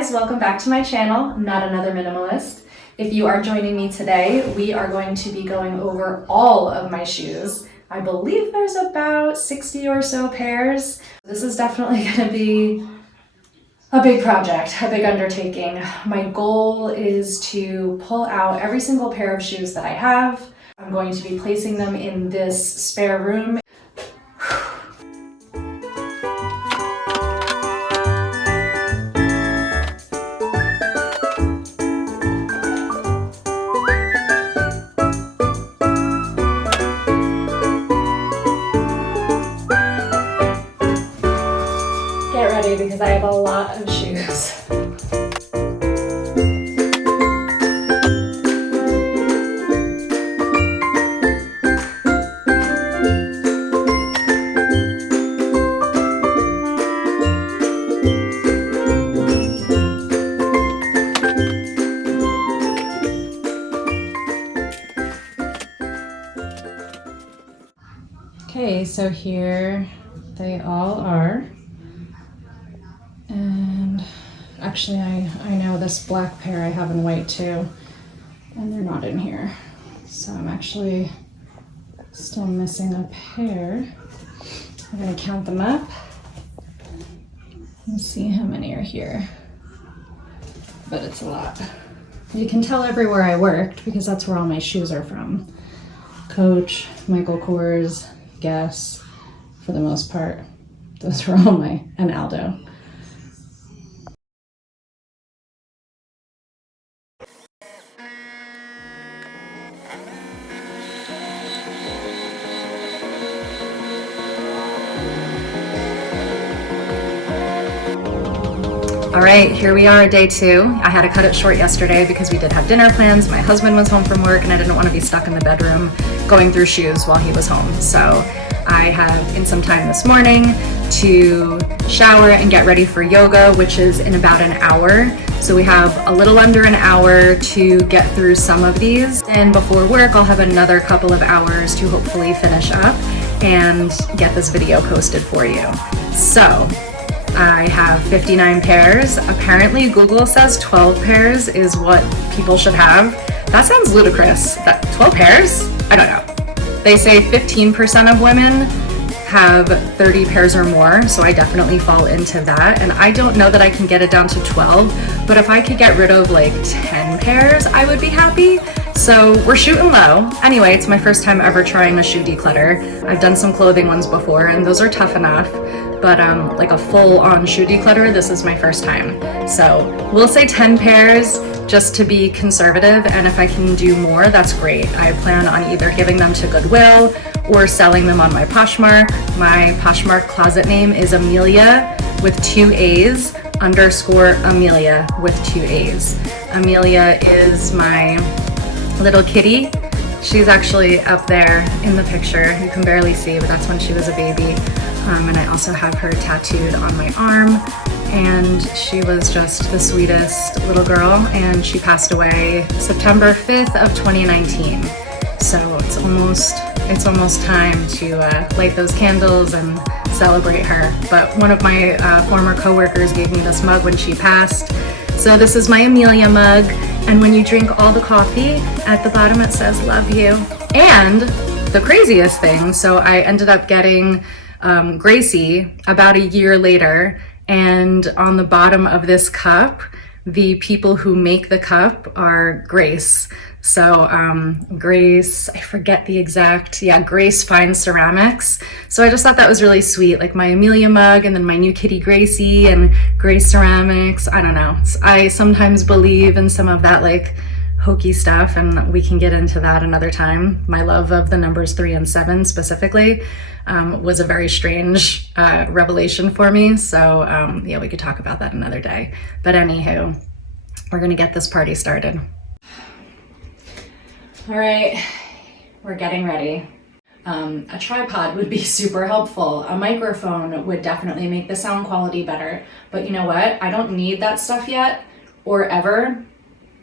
guys, welcome back to my channel, Not Another Minimalist. If you are joining me today, we are going to be going over all of my shoes. I believe there's about 60 or so pairs. This is definitely going to be a big project, a big undertaking. My goal is to pull out every single pair of shoes that I have. I'm going to be placing them in this spare room. Get ready because I have a lot of shoes. Okay, so here they all are. And actually I know this black pair I have in white too, and they're not in here. So I'm actually still missing a pair. I'm gonna count them up and see how many are here. But it's a lot. You can tell everywhere I worked because that's where all my shoes are from. Coach, Michael Kors, Guess, for the most part. Those were all and Aldo. All right, here we are, day 2. I had to cut it short yesterday because we did have dinner plans. My husband was home from work and I didn't want to be stuck in the bedroom going through shoes while he was home. So I have in some time this morning to shower and get ready for yoga, which is in about an hour. So we have a little under an hour to get through some of these. And before work, I'll have another couple of hours to hopefully finish up and get this video posted for you. So I have 59 pairs. Apparently Google says 12 pairs is what people should have. That sounds ludicrous. 12 pairs? I don't know. They say 15% of women have 30 pairs or more, so I definitely fall into that. And I don't know that I can get it down to 12, but if I could get rid of like 10 pairs, I would be happy. So we're shooting low. Anyway, it's my first time ever trying a shoe declutter. I've done some clothing ones before and those are tough enough, but like a full-on shoe declutter, this is my first time. So we'll say 10 pairs just to be conservative, and if I can do more, that's great. I plan on either giving them to Goodwill or selling them on my Poshmark. My Poshmark closet name is Amelia with 2 A's _ Amelia with 2 A's. Amelia is my little kitty. She's actually up there in the picture. You can barely see, but that's when she was a baby. And I also have her tattooed on my arm. And she was just the sweetest little girl, and she passed away September 5th of 2019. So it's almost time to light those candles and celebrate her. But one of my former coworkers gave me this mug when she passed. So this is my Amelia mug, and when you drink all the coffee, at the bottom it says love you. And the craziest thing, so I ended up getting Gracie about a year later, and on the bottom of this cup, the people who make the cup are Grace. So Grace, I forget the exact, Grace Fine Ceramics. So I just thought that was really sweet, like my Amelia mug and then my new kitty Gracie and Grace Ceramics. I don't know. I sometimes believe in some of that like hokey stuff, and we can get into that another time. My love of the numbers 3 and 7 specifically was a very strange revelation for me. So we could talk about that another day. But anywho, we're gonna get this party started. All right, we're getting ready. A tripod would be super helpful. A microphone would definitely make the sound quality better. But you know what? I don't need that stuff yet or ever.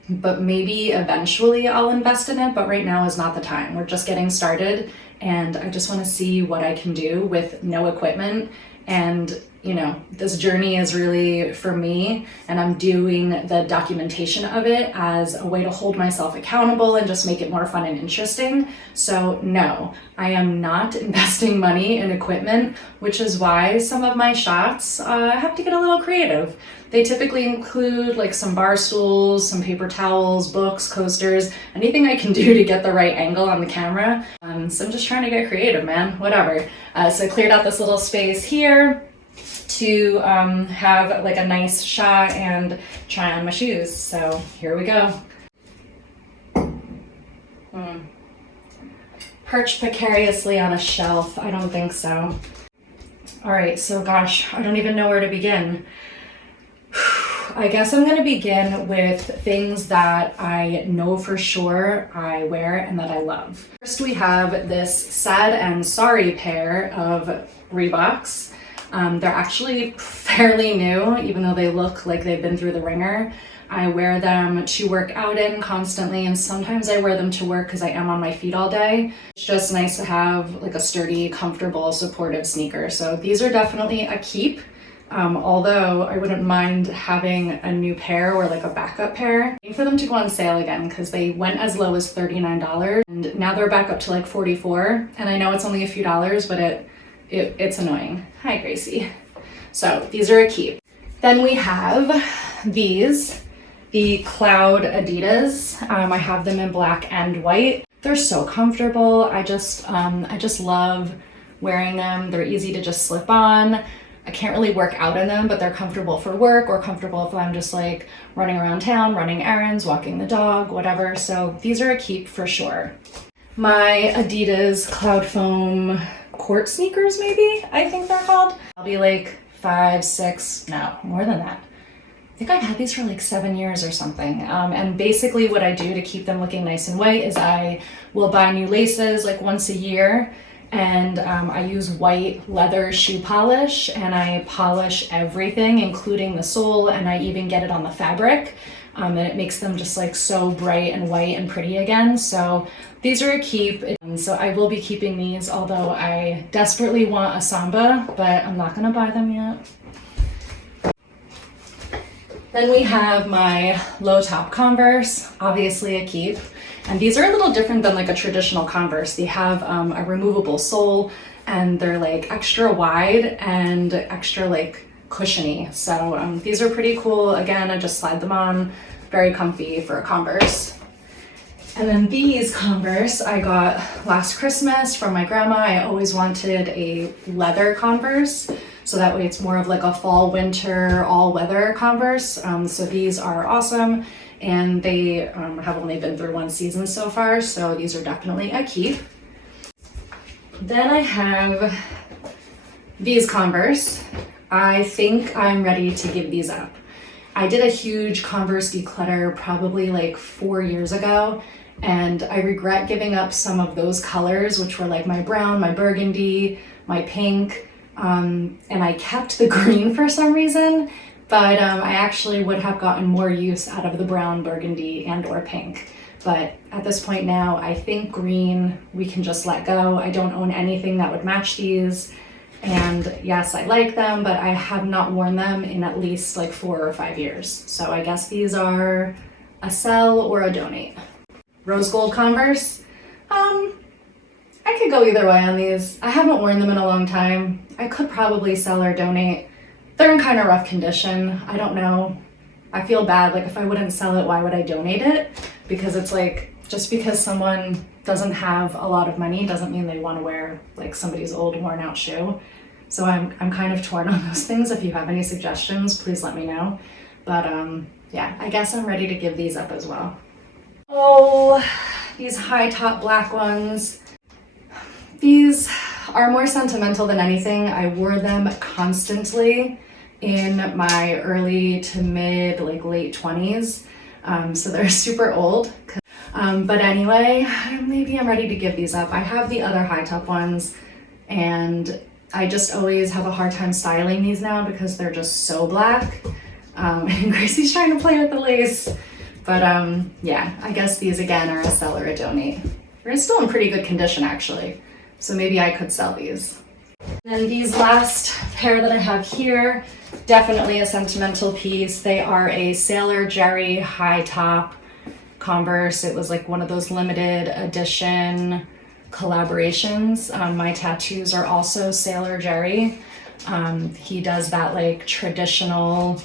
But maybe eventually I'll invest in it, but right now is not the time. We're just getting started, and I just want to see what I can do with no equipment and you know, this journey is really for me, and I'm doing the documentation of it as a way to hold myself accountable and just make it more fun and interesting. So no, I am not investing money in equipment, which is why some of my shots have to get a little creative. They typically include like some bar stools, some paper towels, books, coasters, anything I can do to get the right angle on the camera. So I'm just trying to get creative, man, whatever. So I cleared out this little space here to have like a nice shot and try on my shoes. So here we go. Perch precariously on a shelf. I don't think so. All right, so gosh, I don't even know where to begin. I guess I'm gonna begin with things that I know for sure I wear and that I love. First, we have this Sad and Sorry pair of Reeboks. They're actually fairly new, even though they look like they've been through the ringer. I wear them to work out in constantly, and sometimes I wear them to work because I am on my feet all day. It's just nice to have like a sturdy, comfortable, supportive sneaker. So these are definitely a keep. Although I wouldn't mind having a new pair or like a backup pair. Waiting for them to go on sale again because they went as low as $39 and now they're back up to like $44. And I know it's only a few dollars, but it's annoying. Hi, Gracie. So these are a keep. Then we have these, the Cloud Adidas. I have them in black and white. They're so comfortable. I just love wearing them. They're easy to just slip on. I can't really work out in them, but they're comfortable for work or comfortable if I'm just like running around town, running errands, walking the dog, whatever. So these are a keep for sure. My Adidas Cloud Foam court sneakers, maybe, I think they're called. I'll be like 5, 6, no, more than that. I think I've had these for like 7 years or something. And basically what I do to keep them looking nice and white is I will buy new laces like once a year. And I use white leather shoe polish and I polish everything, including the sole, and I even get it on the fabric. And it makes them just like so bright and white and pretty again. So these are a keep. And so I will be keeping these, although I desperately want a Samba, but I'm not gonna buy them yet. Then we have my low top Converse, obviously a keep. And these are a little different than like a traditional Converse. They have a removable sole and they're like extra wide and extra like cushiony. So these are pretty cool. Again, I just slide them on, very comfy for a Converse. And then these Converse I got last Christmas from my grandma. I always wanted a leather Converse, so that way it's more of like a fall, winter, all weather Converse. So these are awesome. And they have only been through one season so far, so these are definitely a keep. Then I have these Converse. I think I'm ready to give these up. I did a huge Converse declutter probably like 4 years ago, and I regret giving up some of those colors, which were like my brown, my burgundy, my pink, and I kept the green for some reason. But I actually would have gotten more use out of the brown, burgundy, and or pink. But at this point now, I think green, we can just let go. I don't own anything that would match these. And yes, I like them, but I have not worn them in at least like 4 or 5 years. So I guess these are a sell or a donate. Rose gold Converse. I could go either way on these. I haven't worn them in a long time. I could probably sell or donate. They're in kind of rough condition. I don't know. I feel bad. Like if I wouldn't sell it, why would I donate it? Because it's like, just because someone doesn't have a lot of money doesn't mean they want to wear like somebody's old worn out shoe. So I'm kind of torn on those things. If you have any suggestions, please let me know. But yeah, I guess I'm ready to give these up as well. Oh, these high top black ones. These are more sentimental than anything. I wore them constantly in my early to mid, like late 20s. So they're super old. But anyway, maybe I'm ready to give these up. I have the other high top ones and I just always have a hard time styling these now because they're just so black. And Gracie's trying to play with the lace. But yeah, I guess these again are a sell or a donate. They're still in pretty good condition actually. So maybe I could sell these. And these last pair that I have here, definitely a sentimental piece. They are a Sailor Jerry high top Converse. It was like one of those limited edition collaborations. My tattoos are also Sailor Jerry. He does that like traditional,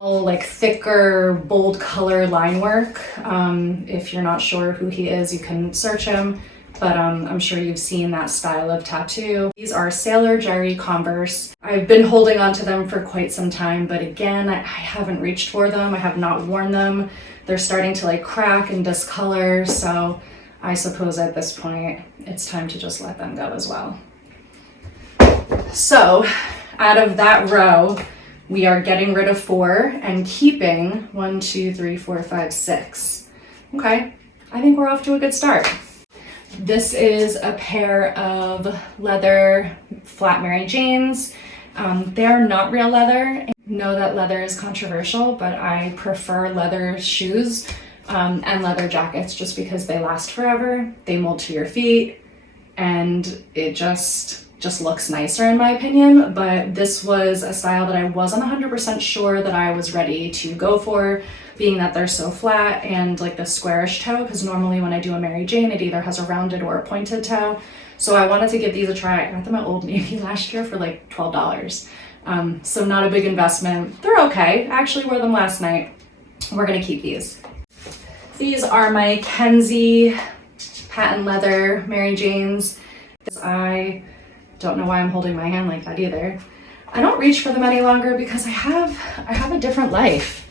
like thicker, bold color line work. If you're not sure who he is, you can search him, but I'm sure you've seen that style of tattoo. These are Sailor Jerry Converse. I've been holding on to them for quite some time, but again, I haven't reached for them. I have not worn them. They're starting to like crack and discolor, so I suppose at this point, it's time to just let them go as well. So out of that row, we are getting rid of 4 and keeping 1, 2, 3, 4, 5, 6. Okay, I think we're off to a good start. This is a pair of leather flat Mary Janes. They are not real leather. I know that leather is controversial, but I prefer leather shoes and leather jackets just because they last forever. They mold to your feet, and it just looks nicer in my opinion. But this was a style that I wasn't 100% sure that I was ready to go for, being that they're so flat and like the squarish toe, because normally when I do a Mary Jane, it either has a rounded or a pointed toe. So I wanted to give these a try. I got them at Old Navy last year for like $12. So not a big investment. They're okay. I actually wore them last night. We're gonna keep these. These are my Kenzie patent leather Mary Janes. I don't know why I'm holding my hand like that either. I don't reach for them any longer because I have a different life.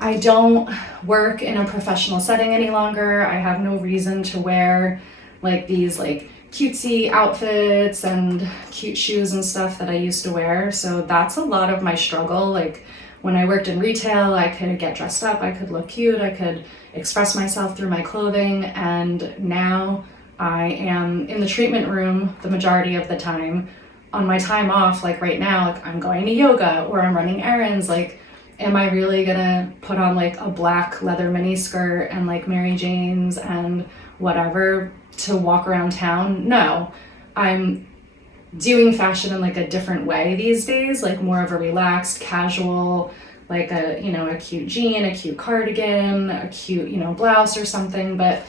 I don't work in a professional setting any longer. I have no reason to wear like these like cutesy outfits and cute shoes and stuff that I used to wear. So that's a lot of my struggle. Like when I worked in retail, I could get dressed up, I could look cute, I could express myself through my clothing, and now I am in the treatment room the majority of the time. On my time off, like right now, like I'm going to yoga or I'm running errands, like am I really gonna put on like a black leather mini skirt and like Mary Janes and whatever to walk around town? No, I'm doing fashion in like a different way these days, like more of a relaxed, casual, like a, you know, a cute jean, a cute cardigan, a cute, you know, blouse or something. But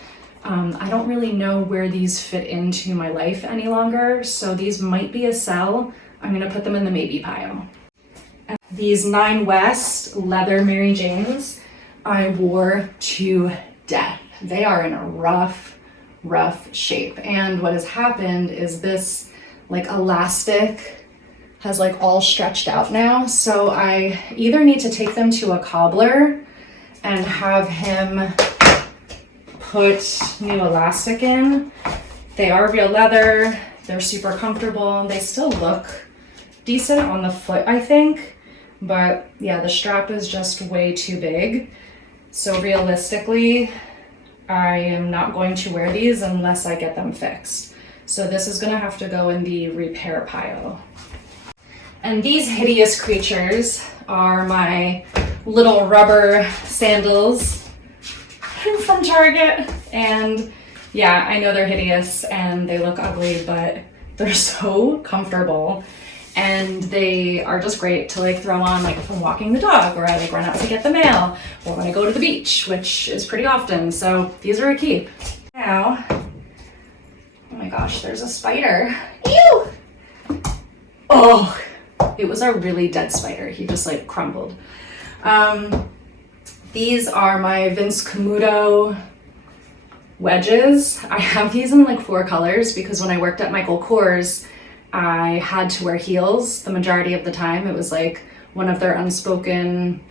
I don't really know where these fit into my life any longer. So these might be a sell. I'm gonna put them in the maybe pile. These 9 West leather Mary Janes, I wore to death. They are in a rough shape. And what has happened is this like elastic has like all stretched out now. So I either need to take them to a cobbler and have him put new elastic in. They are real leather. They're super comfortable. They still look decent on the foot, I think. But yeah, the strap is just way too big. So realistically, I am not going to wear these unless I get them fixed. So this is gonna have to go in the repair pile. And these hideous creatures are my little rubber sandals from Target. And yeah, I know they're hideous and they look ugly, but they're so comfortable. And they are just great to like throw on like if I'm walking the dog, or I like run out to get the mail, or when I go to the beach, which is pretty often. So these are a keep. Now, oh my gosh, there's a spider. Ew! Oh, it was a really dead spider. He just like crumbled. These are my Vince Camuto wedges. I have these in like 4 colors because when I worked at Michael Kors, I had to wear heels the majority of the time. It was like one of their unspoken,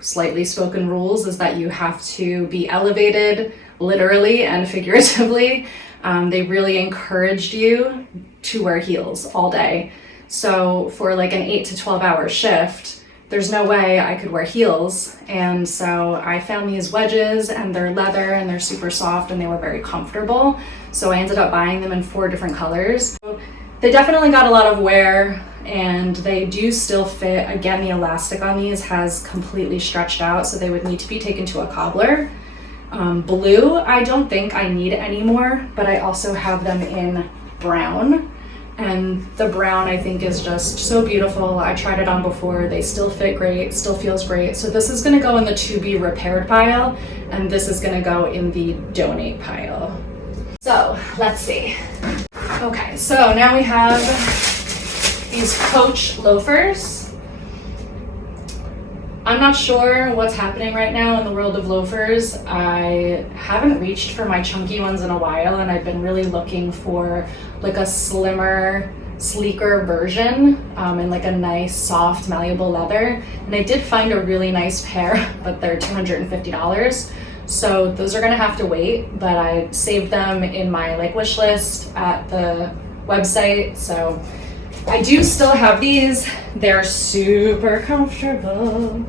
slightly spoken rules is that you have to be elevated literally and figuratively. They really encouraged you to wear heels all day. So for like an 8 to 12 hour shift, there's no way I could wear heels. And so I found these wedges, and they're leather and they're super soft and they were very comfortable. So I ended up buying them in 4 different colors. So they definitely got a lot of wear and they do still fit. Again, the elastic on these has completely stretched out, so they would need to be taken to a cobbler. Blue, I don't think I need anymore, but I also have them in brown. And the brown I think is just so beautiful. I tried it on before. They still fit great, still feels great. So this is gonna go in the to be repaired pile, and this is gonna go in the donate pile. So let's see. Okay, so now we have these Coach loafers. I'm not sure what's happening right now in the world of loafers. I haven't reached for my chunky ones in a while, and I've been really looking for like a slimmer, sleeker version in like a nice, soft, malleable leather. And I did find a really nice pair, but they're $250. So those are gonna have to wait, but I saved them in my like wish list at the website. So I do still have these. They're super comfortable.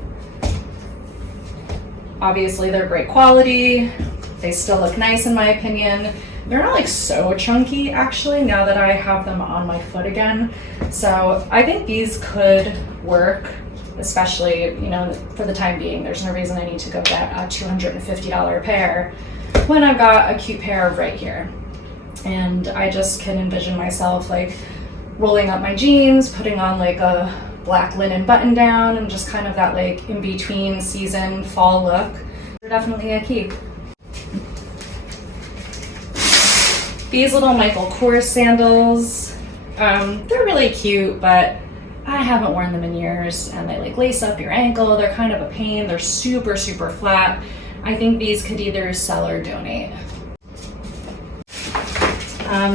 Obviously they're great quality. They still look nice in my opinion. They're not like so chunky actually now that I have them on my foot again. So I think these could work, especially, you know, for the time being. There's no reason I need to go get a $250 pair when I've got a cute pair right here. And I just can envision myself like rolling up my jeans, putting on like a black linen button down, and just kind of that like in between season fall look. They're definitely a keep. These little Michael Kors sandals, they're really cute, but I haven't worn them in years, and they like lace up your ankle. They're kind of a pain. They're super, super flat. I think these could either sell or donate.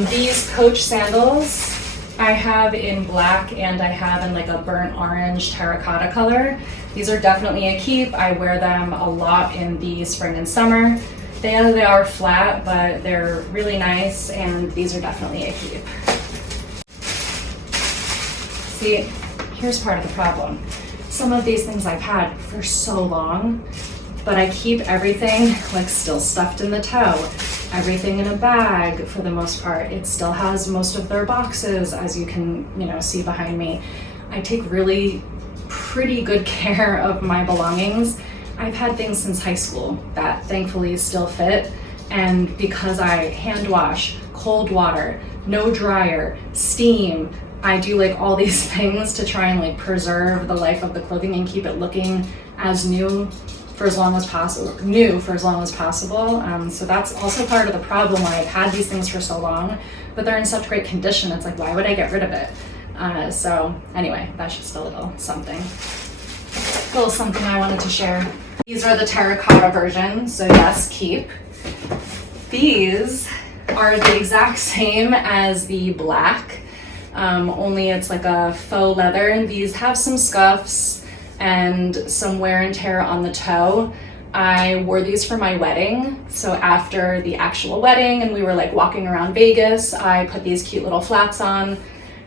These Coach sandals, I have in black and I have in like a burnt orange terracotta color. These are definitely a keep. I wear them a lot in the spring and summer. They are flat, but they're really nice, and these are definitely a keep. See, here's part of the problem. Some of these things I've had for so long, but I keep everything like still stuffed in the toe, everything in a bag for the most part. It still has most of their boxes, as you can, you know, see behind me. I take really pretty good care of my belongings. I've had things since high school that thankfully still fit, and because I hand wash, cold water, no dryer, steam, I do like all these things to try and like preserve the life of the clothing and keep it looking as new for as long as possible. So that's also part of the problem why I've had these things for so long, but they're in such great condition. It's like, why would I get rid of it? So anyway, that's just a little something I wanted to share. These are the terracotta version, so yes, keep. These are the exact same as the black, only it's like a faux leather, and these have some scuffs and some wear and tear on the toe. I wore these for my wedding, so after the actual wedding and we were like walking around Vegas, I put these cute little flats on.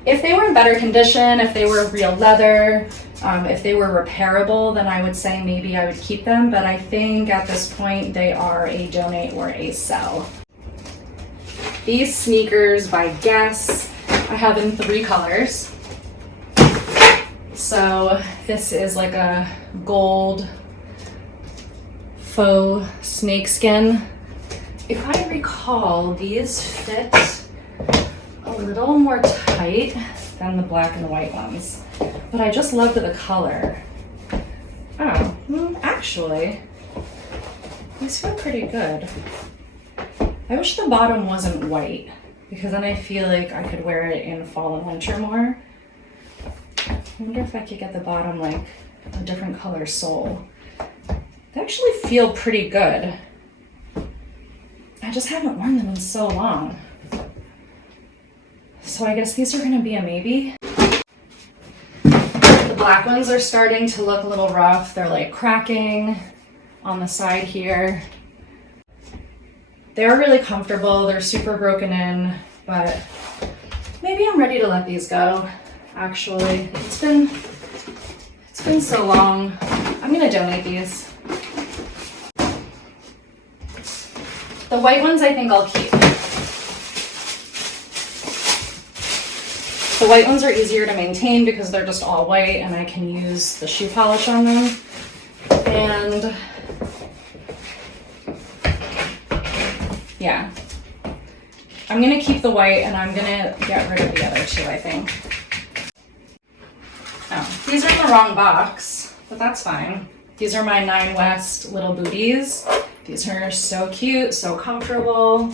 If they were in better condition, if they were real leather, if they were repairable, then I would say maybe I would keep them, but I think at this point they are a donate or a sell. These sneakers by Guess, I have in 3 colors. So this is like a gold faux snakeskin. If I recall, these fit a little more tight than the black and the white ones, but I just loved the color. Oh, actually, these feel pretty good. I wish the bottom wasn't white, because then I feel like I could wear it in fall and winter more. I wonder if I could get the bottom like a different color sole. They actually feel pretty good. I just haven't worn them in so long. So I guess these are gonna be a maybe. The black ones are starting to look a little rough. They're like cracking on the side here. They're really comfortable. They're super broken in, but maybe I'm ready to let these go, actually. It's been so long. I'm gonna donate these. The white ones I think I'll keep. The white ones are easier to maintain because they're just all white and I can use the shoe polish on them. And yeah, I'm gonna keep the white and I'm gonna get rid of the other two, I think. Oh, these are in the wrong box, but that's fine. These are my 9 West little booties. These are so cute, so comfortable.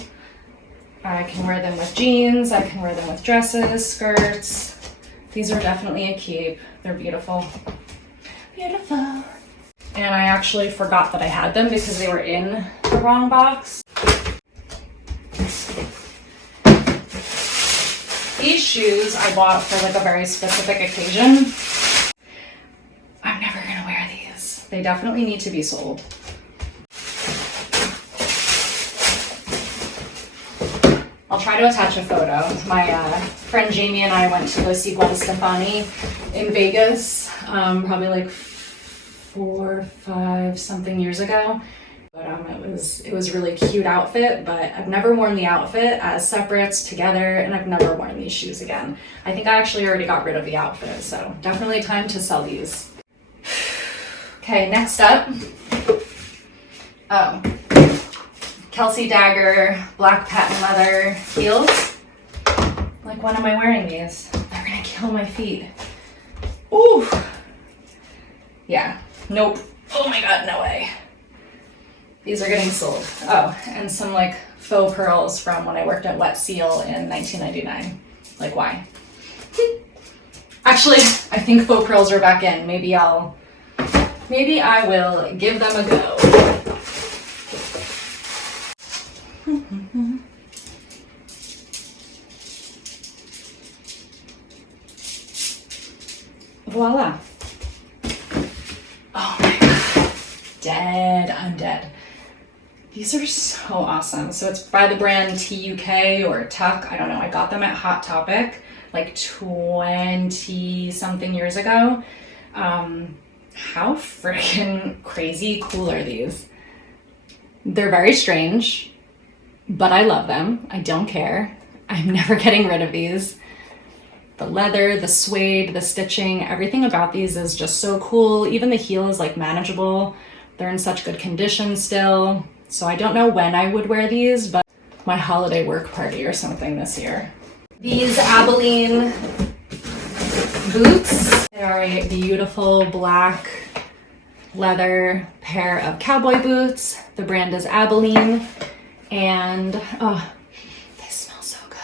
I can wear them with jeans, I can wear them with dresses, skirts. These are definitely a keep. They're beautiful. Beautiful. And I actually forgot that I had them because they were in the wrong box. These shoes I bought for like a very specific occasion. I'm never gonna wear these. They definitely need to be sold. I'll try to attach a photo. My friend Jamie and I went to go see Gwen Stefani in Vegas, probably like 4, 5 something years ago. But it was a really cute outfit, but I've never worn the outfit as separates together, and I've never worn these shoes again. I think I actually already got rid of the outfit, so definitely time to sell these. Okay, next up. Oh. Kelsey Dagger black patent leather heels. Like, when am I wearing these? They're gonna kill my feet. Ooh. Yeah, nope. Oh my God, no way. These are getting sold. Oh, and some like faux pearls from when I worked at Wet Seal in 1999. Like, why? Actually, I think faux pearls are back in. Maybe I will give them a go. Voila. Oh my God. Dead. I'm dead. These are so awesome. So it's by the brand TUK or Tuck. I don't know. I got them at Hot Topic like 20 something years ago. How freaking crazy cool are these? They're very strange, but I love them. I don't care. I'm never getting rid of these. The leather, the suede, the stitching, everything about these is just so cool. Even the heel is like manageable. They're in such good condition still. So I don't know when I would wear these, but my holiday work party or something this year. These Abilene boots, they are a beautiful black leather pair of cowboy boots. The brand is Abilene, and oh, they smell so good.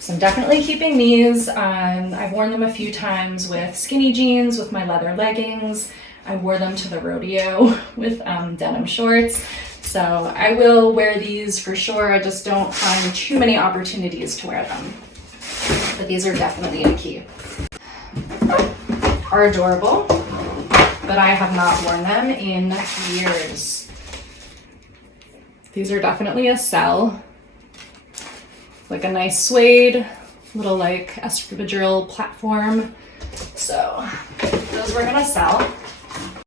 So I'm definitely keeping these. I've worn them a few times with skinny jeans, with my leather leggings. I wore them to the rodeo with denim shorts. So I will wear these for sure. I just don't find too many opportunities to wear them. But these are definitely a keep. Are adorable, but I have not worn them in years. These are definitely a sell. Like a nice suede, little like espadrille platform. So those we're gonna sell.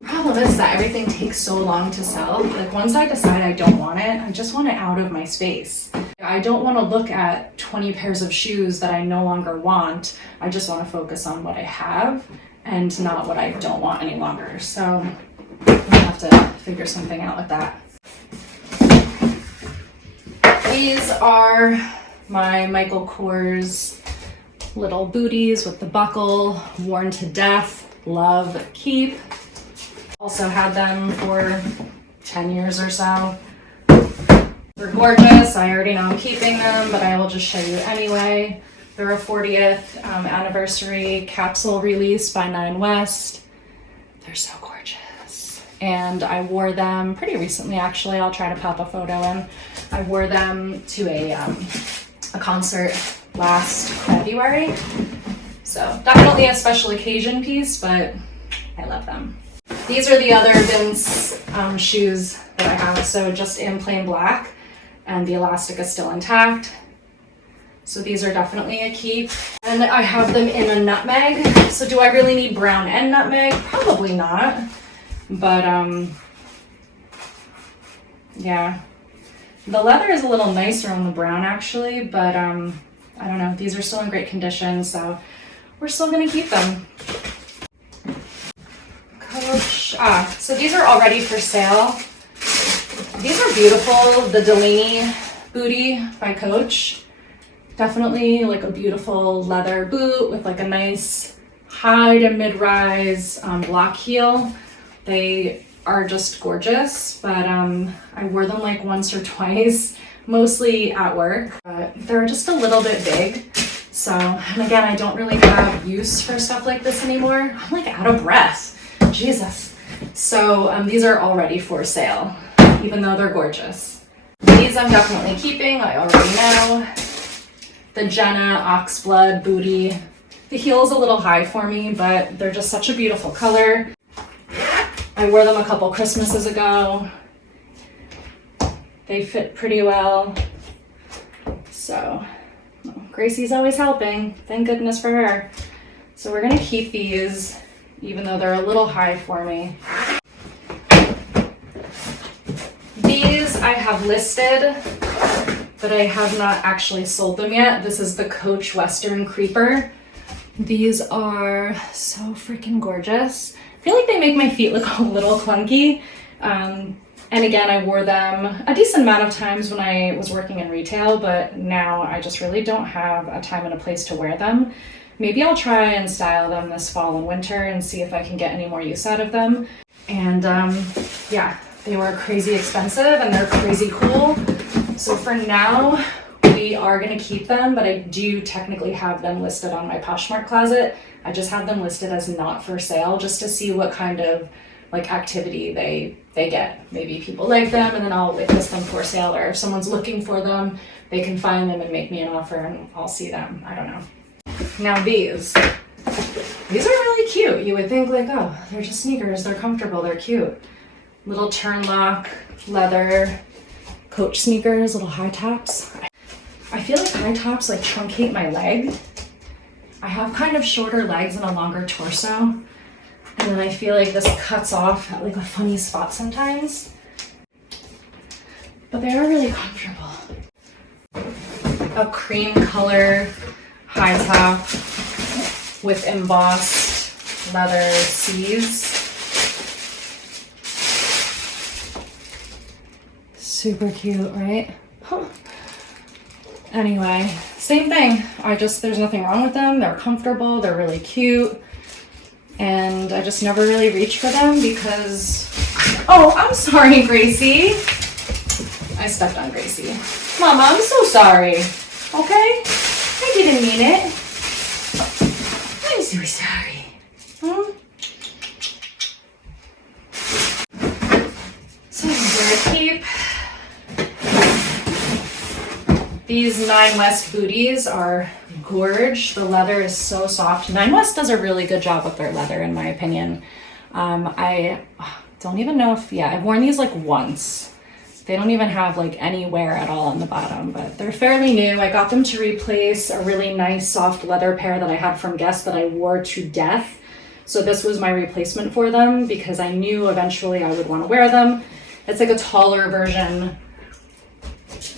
Problem is that everything takes so long to sell. Like, once I decide I don't want it, I just want it out of my space. I don't want to look at 20 pairs of shoes that I no longer want. I just want to focus on what I have and not what I don't want any longer. So I'll have to figure something out with that. These are my Michael Kors little booties with the buckle, worn to death, love, keep. Also had them for 10 years or so. They're gorgeous. I already know I'm keeping them, but I will just show you anyway. They're a 40th anniversary capsule release by 9 West. They're so gorgeous. And I wore them pretty recently, actually. I'll try to pop a photo in. I wore them to a concert last February. So definitely a special occasion piece, but I love them. These are the other Vince shoes that I have, so just in plain black, and the elastic is still intact. So these are definitely a keep. And I have them in a nutmeg. So do I really need brown and nutmeg? Probably not. But yeah. The leather is a little nicer on the brown actually, but I don't know. These are still in great condition, so we're still gonna keep them. Coach. So these are already for sale. These are beautiful. The Delaney booty by Coach. Definitely like a beautiful leather boot with like a nice high to mid-rise block heel. They are just gorgeous, but I wore them like once or twice, mostly at work, but they're just a little bit big. So, and again, I don't really have use for stuff like this anymore. I'm like out of breath, Jesus. So these are already for sale, even though they're gorgeous. These I'm definitely keeping, I already know. The Jenna Oxblood booty. The heel is a little high for me, but they're just such a beautiful color. I wore them a couple Christmases ago. They fit pretty well. So, Gracie's always helping. Thank goodness for her. So we're gonna keep these, even though they're a little high for me. These I have listed, but I have not actually sold them yet. This is the Coach Western Creeper. These are so freaking gorgeous. I feel like they make my feet look a little clunky. And again, I wore them a decent amount of times when I was working in retail, but now I just really don't have a time and a place to wear them. Maybe I'll try and style them this fall and winter and see if I can get any more use out of them. And yeah, they were crazy expensive and they're crazy cool. So for now, we are gonna keep them, but I do technically have them listed on my Poshmark closet. I just have them listed as not for sale just to see what kind of like activity they get. Maybe people like them and then I'll list them for sale, or if someone's looking for them, they can find them and make me an offer and I'll see them. I don't know. Now these are really cute. You would think like, oh, they're just sneakers, they're comfortable, they're cute. Little turn lock, leather, Coach sneakers, little high tops. I feel like high tops like truncate my leg. I have kind of shorter legs and a longer torso. And then I feel like this cuts off at like a funny spot sometimes. But they are really comfortable. A cream color high top with embossed leather C's. Super cute, right? Huh. Anyway, same thing. There's nothing wrong with them. They're comfortable, they're really cute. And I just never really reach for them because, oh, I'm sorry, Gracie. I stepped on Gracie. Mama, I'm so sorry. Okay? I didn't mean it. I'm so sorry. So I'm gonna keep these Nine West booties are gorge. The leather is so soft. Nine West does a really good job with their leather, in my opinion. I don't even know if, I've worn these like once. They don't even have like any wear at all on the bottom, but they're fairly new. I got them to replace a really nice soft leather pair that I had from Guess that I wore to death. So this was my replacement for them because I knew eventually I would want to wear them. It's like a taller version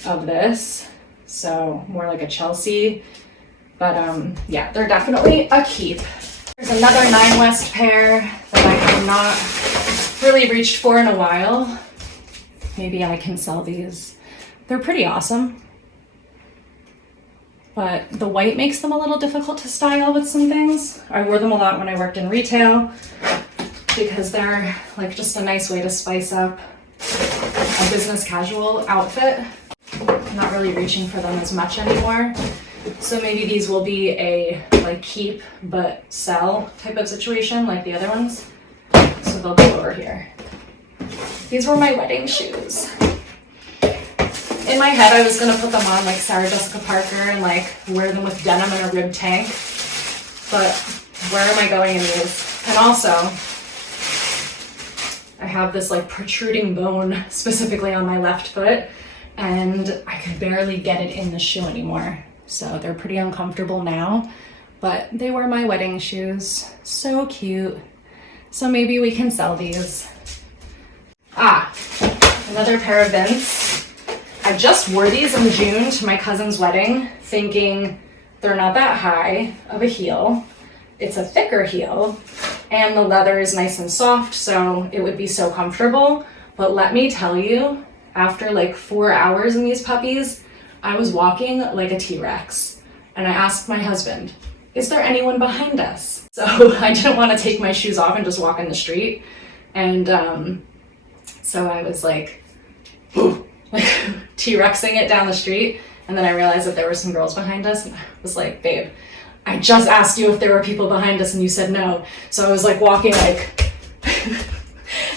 of this. So more like a Chelsea, but yeah, they're definitely a keep. There's another Nine West pair that I have not really reached for in a while. Maybe I can sell these. They're pretty awesome, but the white makes them a little difficult to style with some things. I wore them a lot when I worked in retail because they're like just a nice way to spice up a business casual outfit. I'm not really reaching for them as much anymore. So maybe these will be a like keep but sell type of situation like the other ones. So they'll go over here. These were my wedding shoes. In my head, I was gonna put them on like Sarah Jessica Parker and like wear them with denim and a ribbed tank. But where am I going in these? And also, I have this like protruding bone specifically on my left foot, and I could barely get it in the shoe anymore. So they're pretty uncomfortable now, but they were my wedding shoes. So cute. So maybe we can sell these. Another pair of Vince. I just wore these in June to my cousin's wedding, thinking they're not that high of a heel. It's a thicker heel, and the leather is nice and soft, so it would be so comfortable. But let me tell you, after like 4 hours in these puppies, I was walking like a T-Rex, and I asked my husband, is there anyone behind us? So I didn't want to take my shoes off and just walk in the street. And so I was like T-Rexing it down the street. And then I realized that there were some girls behind us, and I was like, babe, I just asked you if there were people behind us and you said no. So I was like walking like,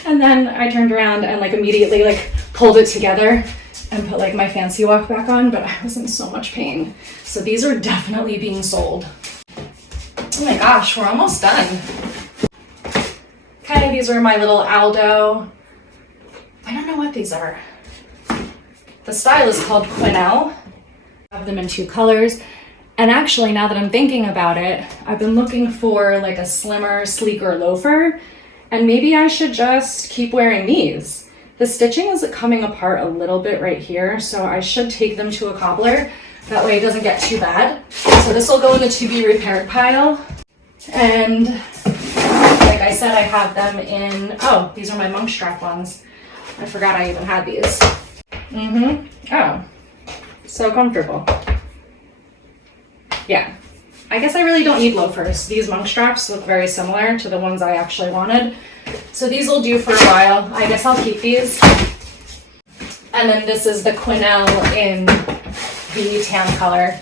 and then I turned around and like immediately like pulled it together and put like my fancy walk back on, but I was in so much pain. So these are definitely being sold. Oh my gosh, we're almost done. Okay, these are my little Aldo. I don't know what these are. The style is called Quenelle. I have them in 2 colors. And actually, now that I'm thinking about it, I've been looking for like a slimmer, sleeker loafer, and maybe I should just keep wearing these. The stitching is coming apart a little bit right here, so I should take them to a cobbler. That way it doesn't get too bad. So this will go in the to be repaired pile. And like I said, I have them in, oh, these are my monk strap ones. I forgot I even had these. Oh, so comfortable. Yeah, I guess I really don't need loafers. These monk straps look very similar to the ones I actually wanted. So these will do for a while. I guess I'll keep these. And then this is the Quenelle in the tan color.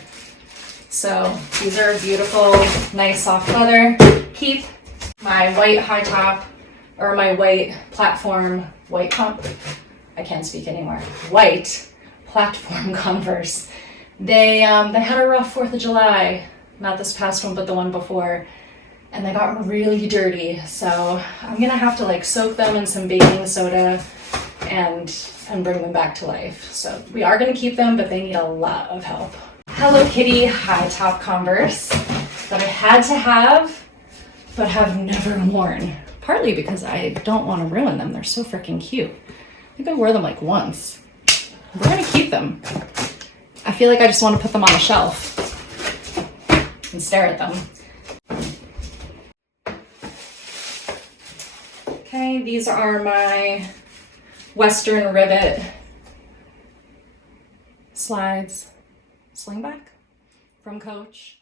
So these are beautiful, nice soft leather. Keep my white high top, or my white platform, I can't speak anymore. White platform Converse. They had a rough 4th of July, not this past one, but the one before, and they got really dirty. So I'm gonna have to like soak them in some baking soda and bring them back to life. So we are gonna keep them, but they need a lot of help. Hello Kitty high top Converse that I had to have, but have never worn. Partly because I don't want to ruin them. They're so freaking cute. I think I wore them like once. We're gonna keep them. I feel like I just want to put them on a shelf and stare at them. Okay, these are my Western rivet slides, slingback from Coach.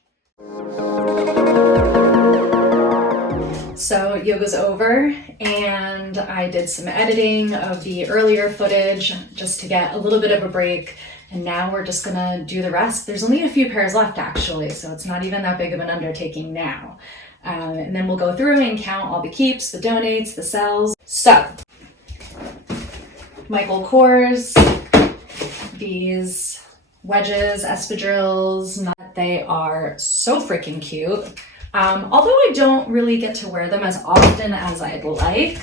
So yoga's over, and I did some editing of the earlier footage just to get a little bit of a break. And now we're just gonna do the rest. There's only a few pairs left actually, so it's not even that big of an undertaking now. And then we'll go through and count all the keeps, the donates, the sells. So, Michael Kors, these wedges, espadrilles, they are so freaking cute. Although I don't really get to wear them as often as I'd like,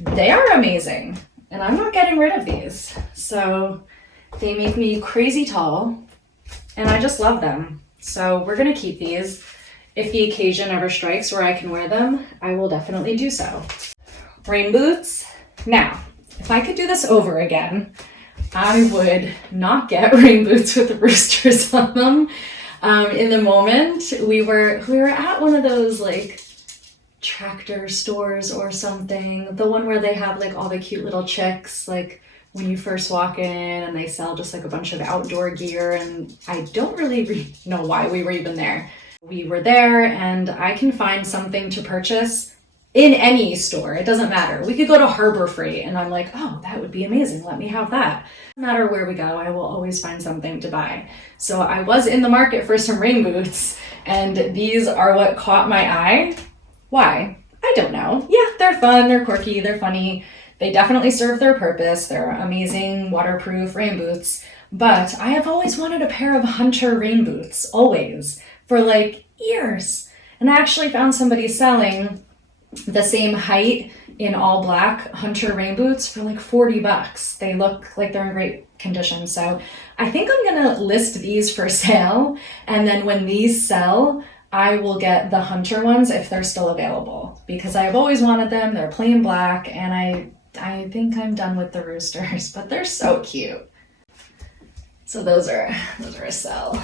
they are amazing. And I'm not getting rid of these. So, they make me crazy tall, and I just love them. So we're gonna keep these. If the occasion ever strikes where I can wear them, I will definitely do so. Rain boots. Now, if I could do this over again, I would not get rain boots with roosters on them. In the moment, we were at one of those like tractor stores or something. The one where they have like all the cute little chicks, like when you first walk in, and they sell just like a bunch of outdoor gear, and I don't really know why we were even there. We were there, and I can find something to purchase in any store. It doesn't matter. We could go to Harbor Freight, and I'm like, oh, that would be amazing. Let me have that. No matter where we go, I will always find something to buy. So I was in the market for some rain boots, and these are what caught my eye. Why? I don't know. Yeah, they're fun, they're quirky, they're funny. They definitely serve their purpose. They're amazing waterproof rain boots. But I have always wanted a pair of Hunter rain boots, always, for like years. And I actually found somebody selling the same height in all black Hunter rain boots for like $40. They look like they're in great condition. So I think I'm gonna list these for sale. And then when these sell, I will get the Hunter ones if they're still available, because I've always wanted them. They're plain black, and I think I'm done with the roosters, but they're so cute. So those are a sell.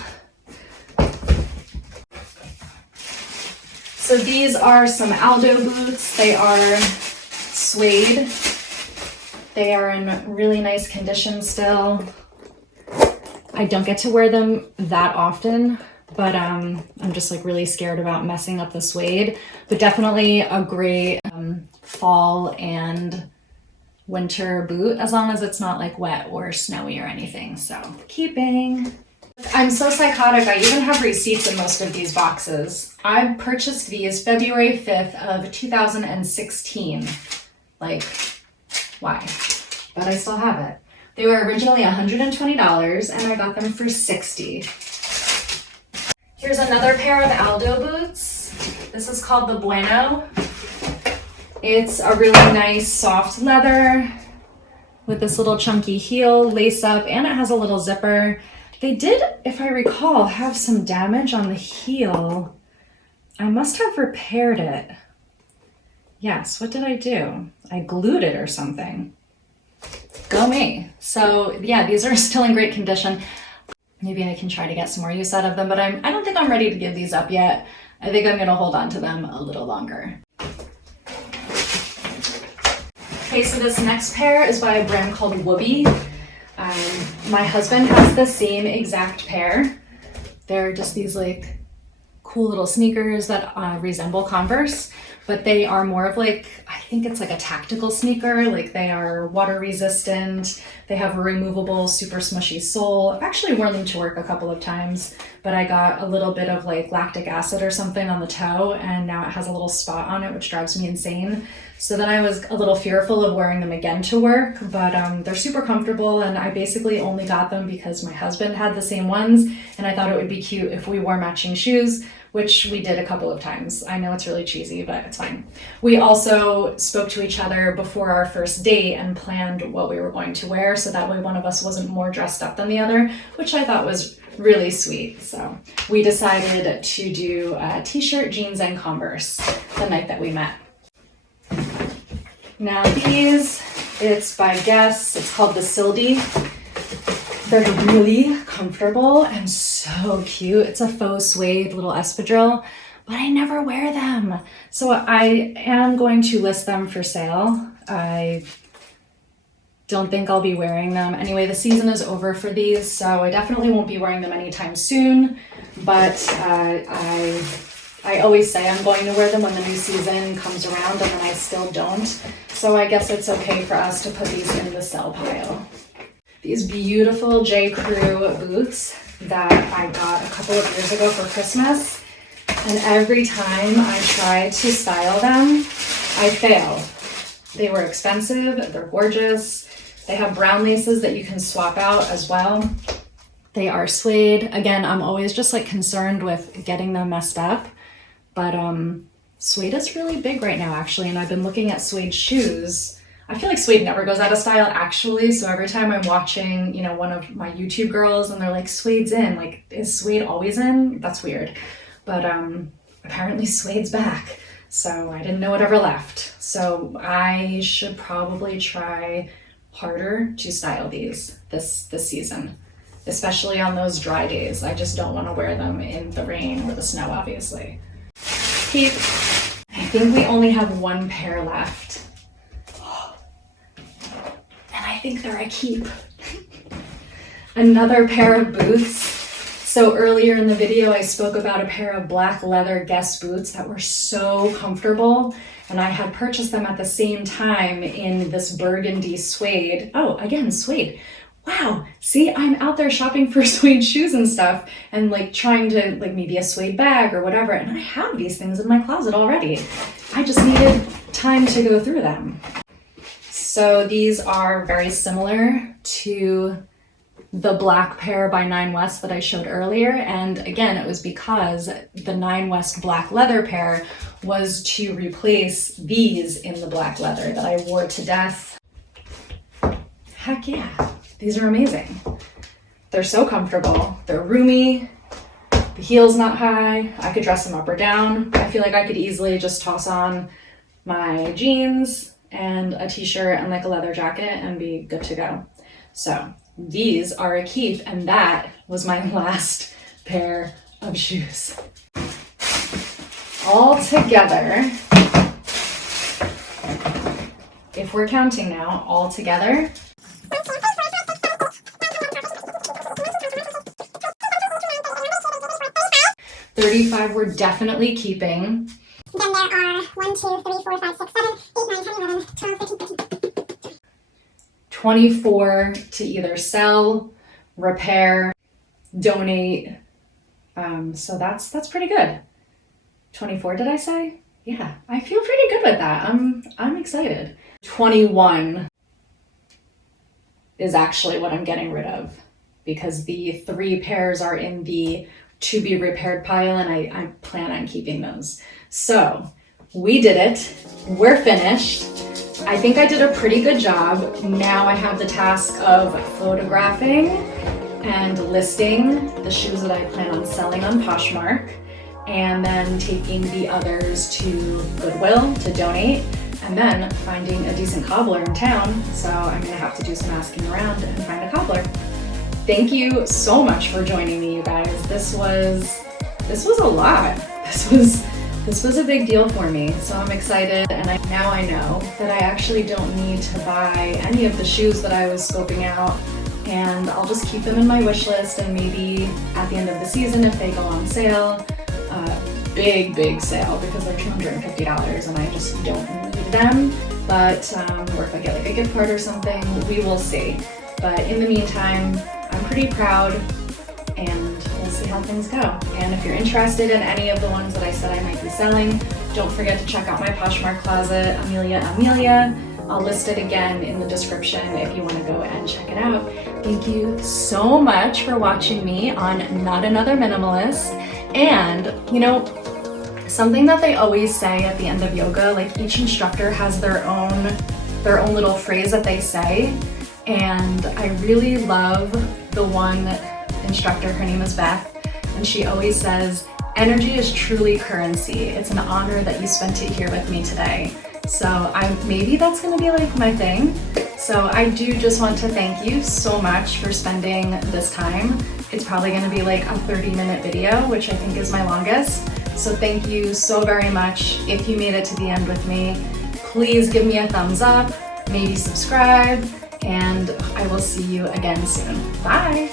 So these are some Aldo boots. They are suede. They are in really nice condition still. I I don't get to wear them that often, but I'm just like really scared about messing up the suede. But definitely a great fall and winter boot, as long as it's not like wet or snowy or anything. So keeping. I'm so psychotic, I even have receipts in most of these boxes. I purchased these February 5th of 2016. Like, why? But I still have it. They were originally $120 and I got them for $60. Here's another pair of Aldo boots. This is called the Bueno. It's a really nice soft leather with this little chunky heel, lace up, and it has a little zipper. They did, if I recall, have some damage on the heel. I must have repaired it. Yes, what did I do? I glued it or something. Go me. So yeah, these are still in great condition. Maybe I can try to get some more use out of them, but I don't think I'm ready to give these up yet. I think I'm gonna hold on to them a little longer. Okay, so this next pair is by a brand called Whoopee. My husband has the same exact pair. They're just these like cool little sneakers that resemble Converse, but they are more of like, I think it's like a tactical sneaker. Like they are water resistant. They have a removable, super smushy sole. I've actually worn them to work a couple of times, but I got a little bit of like lactic acid or something on the toe, and now it has a little spot on it, which drives me insane. So then I was a little fearful of wearing them again to work, but they're super comfortable, and I basically only got them because my husband had the same ones, and I thought it would be cute if we wore matching shoes, which we did a couple of times. I know it's really cheesy, but it's fine. We also spoke to each other before our first date and planned what we were going to wear, so that way one of us wasn't more dressed up than the other, which I thought was really sweet. So we decided to do a t-shirt, jeans, and Converse the night that we met. Now these, it's by Guess, it's called the Sildy. They're really comfortable and so cute. It's a faux suede little espadrille, but I never wear them. So I am going to list them for sale. I don't think I'll be wearing them. Anyway, the season is over for these, so I definitely won't be wearing them anytime soon, but I always say I'm going to wear them when the new season comes around, and then I still don't. So I guess it's okay for us to put these in the sell pile. These beautiful J. Crew boots that I got a couple of years ago for Christmas, and every time I try to style them, I fail. They were expensive, they're gorgeous. They have brown laces that you can swap out as well. They are suede. Again, I'm always just like concerned with getting them messed up, but suede is really big right now actually, and I've been looking at suede shoes. I feel like suede never goes out of style actually, so every time I'm watching, you know, one of my YouTube girls and they're like, suede's in, like, is suede always in? That's weird. But apparently suede's back, so I didn't know whatever left. So I should probably try harder to style these this season, especially on those dry days. I just don't want to wear them in the rain or the snow, obviously. Keep. I think we only have one pair left. And I think they're a keep. Another pair of boots. So earlier in the video, I spoke about a pair of black leather Guess boots that were so comfortable, and I had purchased them at the same time in this burgundy suede. Oh, again, suede. Wow, see, I'm out there shopping for suede shoes and stuff, and like trying to, like, maybe a suede bag or whatever, and I have these things in my closet already. I just needed time to go through them. So these are very similar to the black pair by Nine West that I showed earlier, and again, it was because the Nine West black leather pair was to replace these in the black leather that I wore to death. Heck yeah, these are amazing. They're so comfortable, they're roomy, the heel's not high, I could dress them up or down. I feel like I could easily just toss on my jeans and a t-shirt and like a leather jacket and be good to go. So these are a keep, and that was my last pair of shoes. All together, if we're counting now, all together, 35 we're definitely keeping. Then there are 1, 2, 3, 4, 5, 6, 7, 8, 9, 10, 11, 12, 13, 14. 24 to either sell, repair, donate. So that's pretty good. 24, did I say? Yeah, I feel pretty good with that. I'm excited. 21 is actually what I'm getting rid of because the 3 pairs are in the to be repaired pile and I plan on keeping those. So we did it. We're finished. I think I did a pretty good job. Now I have the task of photographing and listing the shoes that I plan on selling on Poshmark, and then taking the others to Goodwill to donate, and then finding a decent cobbler in town. So I'm gonna have to do some asking around and find a cobbler. Thank you so much for joining me, you guys. This was a lot. This was a big deal for me, so I'm excited, and now I know that I actually don't need to buy any of the shoes that I was scoping out, and I'll just keep them in my wish list, and maybe at the end of the season if they go on sale, big sale because they're $250 and I just don't need them, but or if I get like a gift card or something, we will see. But in the meantime, I'm pretty proud, and we'll see how things go. And if you're interested in any of the ones that I said I might be selling, don't forget to check out my Poshmark closet, Amelia. I'll list it again in the description if you want to go and check it out. Thank you so much for watching me on Not Another Minimalist. And you know, something that they always say at the end of yoga, like each instructor has their own little phrase that they say, and I really love the one instructor, her name is Beth, and she always says, energy is truly currency. It's an honor that you spent it here with me today. So maybe that's gonna be like my thing. So I do just want to thank you so much for spending this time. It's probably gonna be like a 30-minute video, which I think is my longest. So thank you so very much. If you made it to the end with me, please give me a thumbs up, maybe subscribe, and I will see you again soon. Bye.